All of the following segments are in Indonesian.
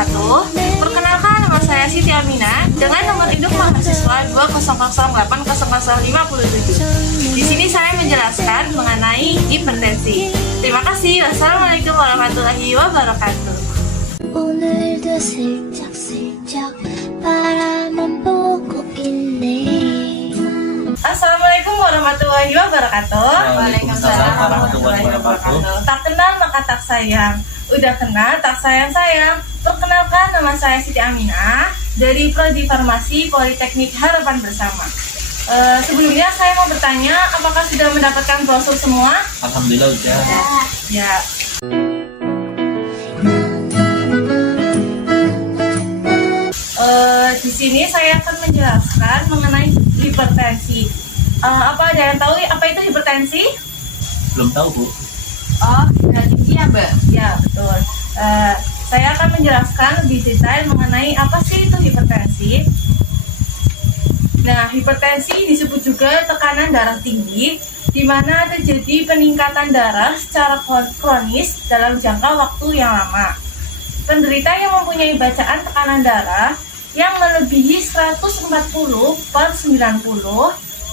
wabarakatuh. Perkenalkan, nama saya Siti Aminah dengan nomor induk mahasiswa 200800557. Di sini saya menjelaskan mengenai hipertensi. Terima kasih. Wassalamualaikum warahmatullahi wabarakatuh. 오늘도 슬쩍슬쩍 바라만 보고 있네. Assalamualaikum warahmatullahi wabarakatuh. Waalaikumsalam warahmatullahi wabarakatuh. Tak kenal maka tak sayang. Udah kenal tak sayang-sayang. Perkenalkan, nama saya Siti Aminah dari Prodi Farmasi Politeknik Harapan Bersama. Sebelumnya saya mau bertanya, apakah sudah mendapatkan brosur semua? Alhamdulillah udah. Ya. Di sini saya akan menjelaskan mengenai hipertensi. Apa ada yang tahu apa itu hipertensi? Belum tahu, Bu. Oh, darah tinggi ya, Mbak? Ya, betul. Saya akan menjelaskan lebih detail mengenai apa sih itu hipertensi. Nah, hipertensi disebut juga tekanan darah tinggi, di mana terjadi peningkatan darah secara kronis dalam jangka waktu yang lama. Penderita yang mempunyai bacaan tekanan darah yang melebihi 140/90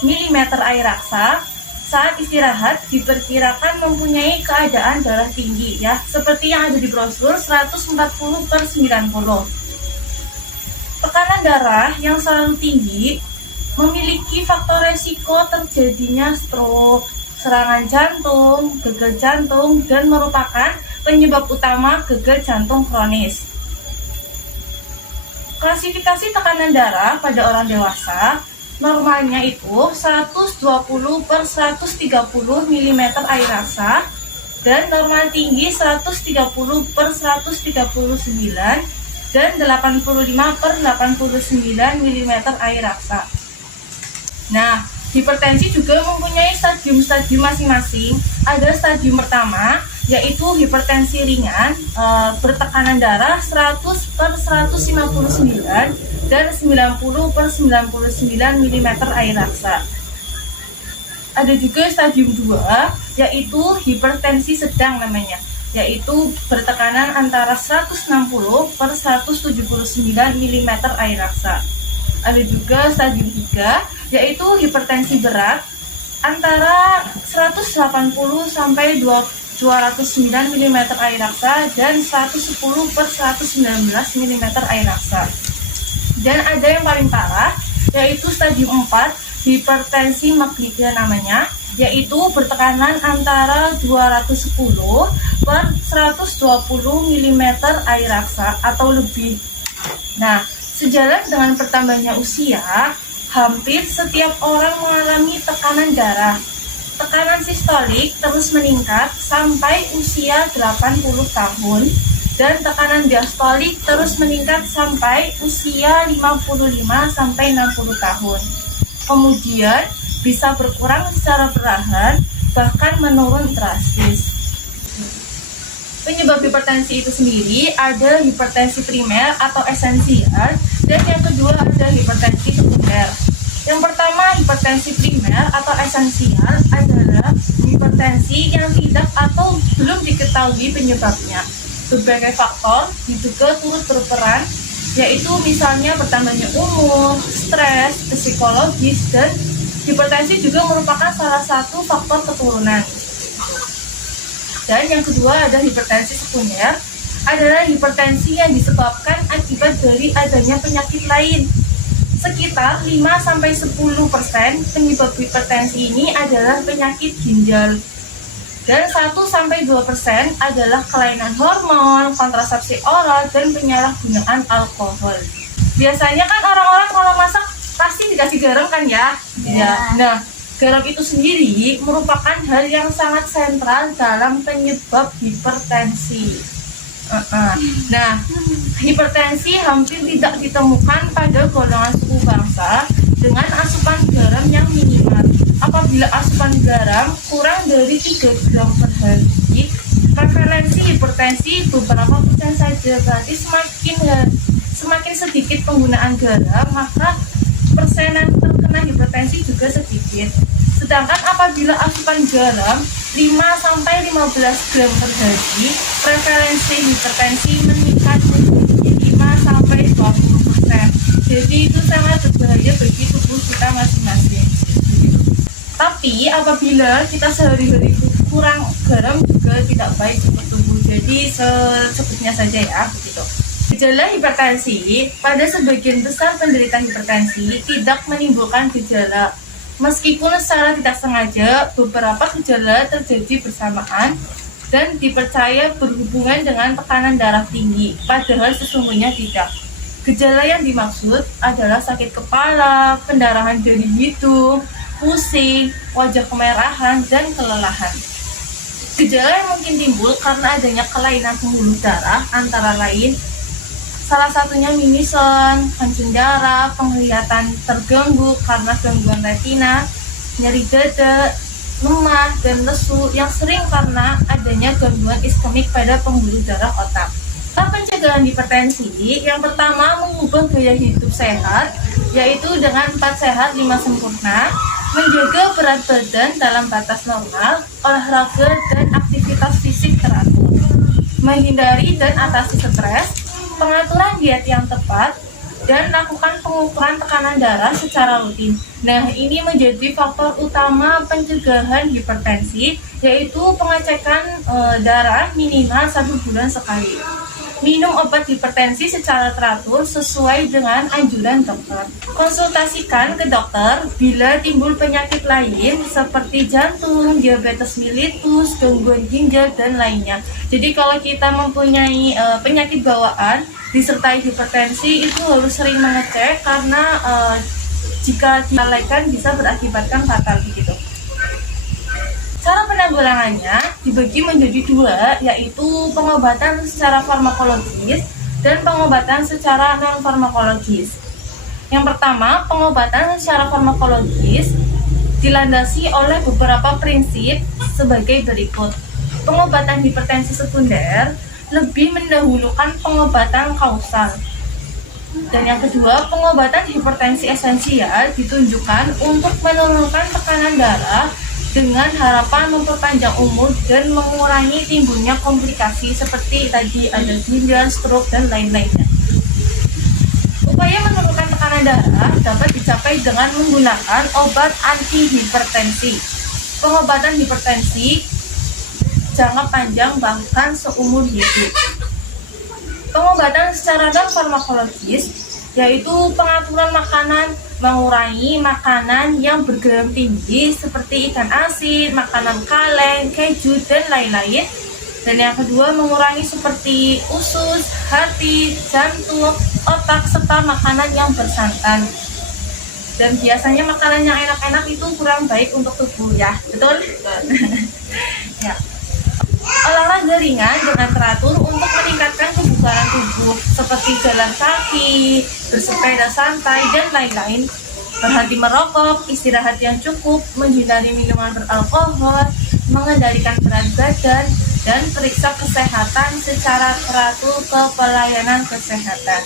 mm air raksa saat istirahat diperkirakan mempunyai keadaan darah tinggi, ya, seperti yang ada di brosur 140/90. Tekanan darah yang selalu tinggi memiliki faktor resiko terjadinya stroke, serangan jantung, gagal jantung, dan merupakan penyebab utama gagal jantung kronis. Klasifikasi tekanan darah pada orang dewasa normalnya itu 120/130 mm air raksa dan normal tinggi 130/139 dan 85/89 mm air raksa. Nah, hipertensi juga mempunyai stadium-stadium masing-masing. Ada stadium pertama, yaitu hipertensi ringan, bertekanan darah 100/159 dan 90/99 mm air raksa. Ada juga stadium 2, yaitu hipertensi sedang namanya, yaitu bertekanan antara 160/179 mm air raksa. Ada juga stadium 3, yaitu hipertensi berat antara 180 sampai 209 mm air raksa dan 110/119 mm air raksa. Dan ada yang paling parah, yaitu stadium 4, hipertensi magliga namanya, yaitu bertekanan antara 210/120 mm air raksa atau lebih. Nah, sejalan dengan bertambahnya usia, hampir setiap orang mengalami tekanan darah. Tekanan sistolik terus meningkat sampai usia 80 tahun dan tekanan diastolik terus meningkat sampai usia 55 sampai 60 tahun. Kemudian bisa berkurang secara perlahan bahkan menurun drastis. Penyebab hipertensi itu sendiri ada hipertensi primer atau esensial dan yang kedua ada hipertensi sekunder. Yang pertama, hipertensi primer atau esensial adalah hipertensi yang tidak atau belum diketahui penyebabnya. Berbagai faktor diduga turut berperan, yaitu misalnya bertambahnya umur, stres, psikologis, dan hipertensi juga merupakan salah satu faktor keturunan. Dan yang kedua ada hipertensi sekunder, adalah hipertensi yang disebabkan akibat dari adanya penyakit lain. Sekitar 5-10% penyebab hipertensi ini adalah penyakit ginjal. Dan 1-2% adalah kelainan hormon, kontrasepsi oral, dan penyalahgunaan alkohol. Biasanya kan orang-orang kalau masak pasti dikasih garam kan ya? Ya. Nah, garam itu sendiri merupakan hal yang sangat sentral dalam penyebab hipertensi. Nah, hipertensi hampir tidak ditemukan pada golongan suku bangsa dengan asupan garam yang minimal. Apabila asupan garam kurang dari 3 gram per hari, prevalensi hipertensi beberapa persen saja. Berarti semakin sedikit penggunaan garam, maka persenan terkena hipertensi juga sedikit. Sedangkan apabila asupan garam 5-15 gram per hari, prevalensi hipertensi meningkat menjadi Jadi itu sangat berbahaya bagi tubuh kita masing-masing. Tapi apabila kita sehari-hari itu kurang garam juga tidak baik untuk tubuh. Jadi secukupnya saja ya, begitu. Gejala hipertensi pada sebagian besar penderita hipertensi tidak menimbulkan gejala. Meskipun secara tidak sengaja beberapa gejala terjadi bersamaan dan dipercaya berhubungan dengan tekanan darah tinggi, padahal sesungguhnya tidak. Gejala yang dimaksud adalah sakit kepala, pendarahan dari hidung, pusing, wajah kemerahan, dan kelelahan. Gejala yang mungkin timbul karena adanya kelainan pembuluh darah antara lain salah satunya mimisen, hancur darah, penglihatan terganggu karena gangguan retina, nyeri dada, lemah, dan lesu yang sering karena adanya gangguan iskemik pada pembuluh darah otak. Pencegahan hipertensi yang pertama mengubah gaya hidup sehat, yaitu dengan 4 sehat 5 sempurna, menjaga berat badan dalam batas normal, olahraga dan aktivitas fisik teratur, menghindari dan atasi stres, pengaturan diet yang tepat, dan lakukan pengukuran tekanan darah secara rutin. Nah, ini menjadi faktor utama pencegahan hipertensi, yaitu pengecekan darah minimal 1 bulan sekali. Minum obat hipertensi secara teratur sesuai dengan anjuran dokter. Konsultasikan ke dokter bila timbul penyakit lain seperti jantung, diabetes mellitus, gangguan ginjal, dan lainnya. Jadi kalau kita mempunyai penyakit bawaan disertai hipertensi itu harus sering mengecek karena jika dilalaikan bisa berakibatkan fatal begitu. Cara penanggulangannya dibagi menjadi 2, yaitu pengobatan secara farmakologis dan pengobatan secara non-farmakologis. Yang pertama, pengobatan secara farmakologis dilandasi oleh beberapa prinsip sebagai berikut. Pengobatan hipertensi sekunder lebih mendahulukan pengobatan kausal. Dan yang kedua, pengobatan hipertensi esensial ditunjukkan untuk menurunkan tekanan darah dengan harapan memperpanjang umur dan mengurangi timbulnya komplikasi seperti tadi ada ginjal, stroke, dan lain-lainnya. Upaya menurunkan tekanan darah dapat dicapai dengan menggunakan obat antihipertensi. Pengobatan hipertensi jangka panjang bahkan seumur hidup. Pengobatan secara non-farmakologis yaitu pengaturan makanan, mengurangi makanan yang bergaram tinggi seperti ikan asin, makanan kaleng, keju, dan lain-lain. Dan yang kedua, mengurangi seperti usus, hati, jantung, otak, serta makanan yang bersantan. Dan biasanya makanan yang enak-enak itu kurang baik untuk tubuh ya, betul? Ya. Olahraga ringan dengan teratur untuk meningkatkan kebugaran tubuh seperti jalan kaki, bersepeda santai, dan lain-lain. Berhenti merokok, istirahat yang cukup, menghindari minuman beralkohol, mengendalikan berat badan, dan periksa kesehatan secara teratur ke pelayanan kesehatan.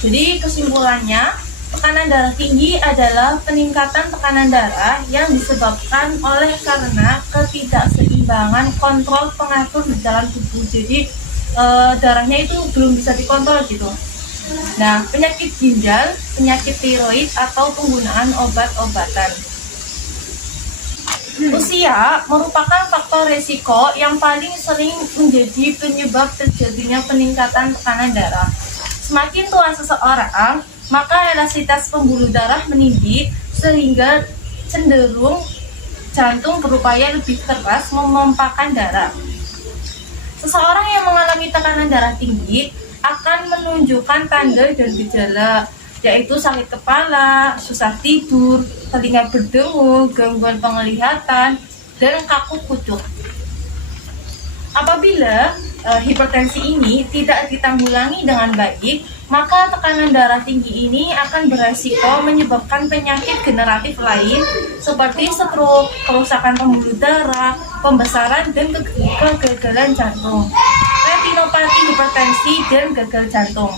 Jadi kesimpulannya, tekanan darah tinggi adalah peningkatan tekanan darah yang disebabkan oleh karena ketidakseimbangan kontrol pengatur di dalam tubuh. Jadi darahnya itu belum bisa dikontrol gitu. Nah, penyakit ginjal, penyakit tiroid, atau penggunaan obat-obatan. Usia merupakan faktor risiko yang paling sering menjadi penyebab terjadinya peningkatan tekanan darah. Semakin tua seseorang, maka elastisitas pembuluh darah meninggi sehingga cenderung jantung berupaya lebih keras memompakan darah. Seseorang yang mengalami tekanan darah tinggi akan menunjukkan tanda dan gejala, yaitu sakit kepala, susah tidur, telinga berdengung, gangguan penglihatan, dan kaku kucuk. Apabila hipertensi ini tidak ditanggulangi dengan baik, maka tekanan darah tinggi ini akan beresiko menyebabkan penyakit generatif lain seperti stroke, kerusakan pembuluh darah, pembesaran, dan kegagalan jantung, retinopati, hipertensi, dan gagal jantung.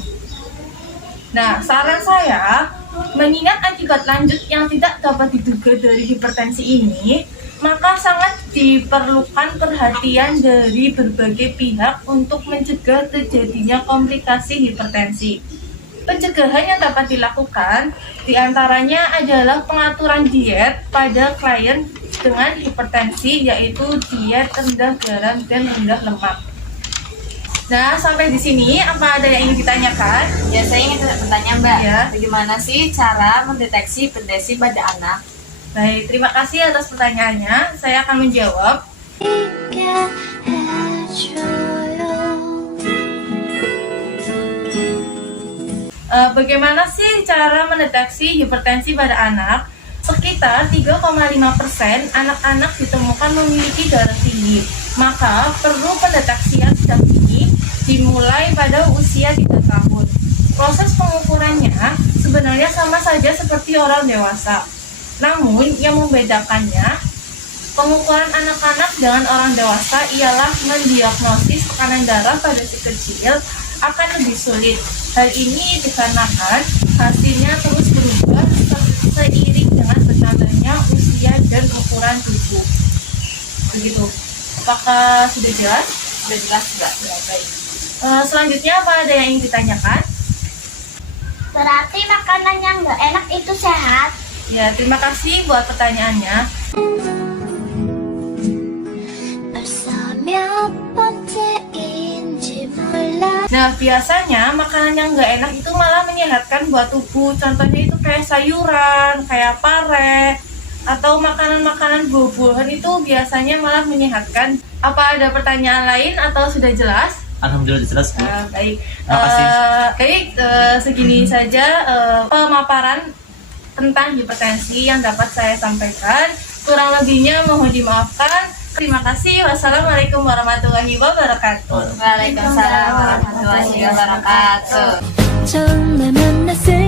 Nah, saran saya, mengingat akibat lanjut yang tidak dapat diduga dari hipertensi ini, maka sangat diperlukan perhatian dari berbagai pihak untuk mencegah terjadinya komplikasi hipertensi. Pencegahan yang dapat dilakukan diantaranya adalah pengaturan diet pada klien dengan hipertensi, yaitu diet rendah garam dan rendah lemak. Nah, sampai di sini apa ada yang ingin ditanyakan? Ya, saya ingin bertanya Mbak, Ya. bagaimana sih cara mendeteksi hipertensi pada anak? Baik, terima kasih atas pertanyaannya. Saya akan menjawab. 있게 해줘요. Bagaimana sih cara mendeteksi hipertensi pada anak? Sekitar 3,5% anak-anak ditemukan memiliki darah tinggi. Maka perlu pendeteksian sejak dini dimulai pada usia 3 tahun. Proses pengukurannya sebenarnya sama saja seperti orang dewasa. Namun yang membedakannya, pengukuran anak-anak dengan orang dewasa ialah mendiagnosis tekanan darah pada si kecil akan lebih sulit. Hal ini dikarenakan hasilnya terus berubah seiring dengan bertambahnya usia dan ukuran tubuh. Begitu. Apakah sudah jelas? Sudah jelas Mbak? Ya, baik. Selanjutnya apa ada yang ingin ditanyakan? Berarti makanan yang nggak enak itu sehat? Ya, terima kasih buat pertanyaannya. 벌써 몇 번째인지 몰라. Nah, biasanya makanan yang nggak enak itu malah menyehatkan buat tubuh. Contohnya itu kayak sayuran, kayak pare, atau makanan-makanan buah-buahan itu biasanya malah menyehatkan. Apa ada pertanyaan lain atau sudah jelas? Alhamdulillah jelas Bu. Baik. Terima kasih. Segini saja pemaparan tentang hipertensi yang dapat saya sampaikan. Kurang lebihnya mohon dimaafkan. Terima kasih. Wassalamualaikum warahmatullahi wabarakatuh. Waalaikumsalam warahmatullahi wabarakatuh. 처음 날 만났을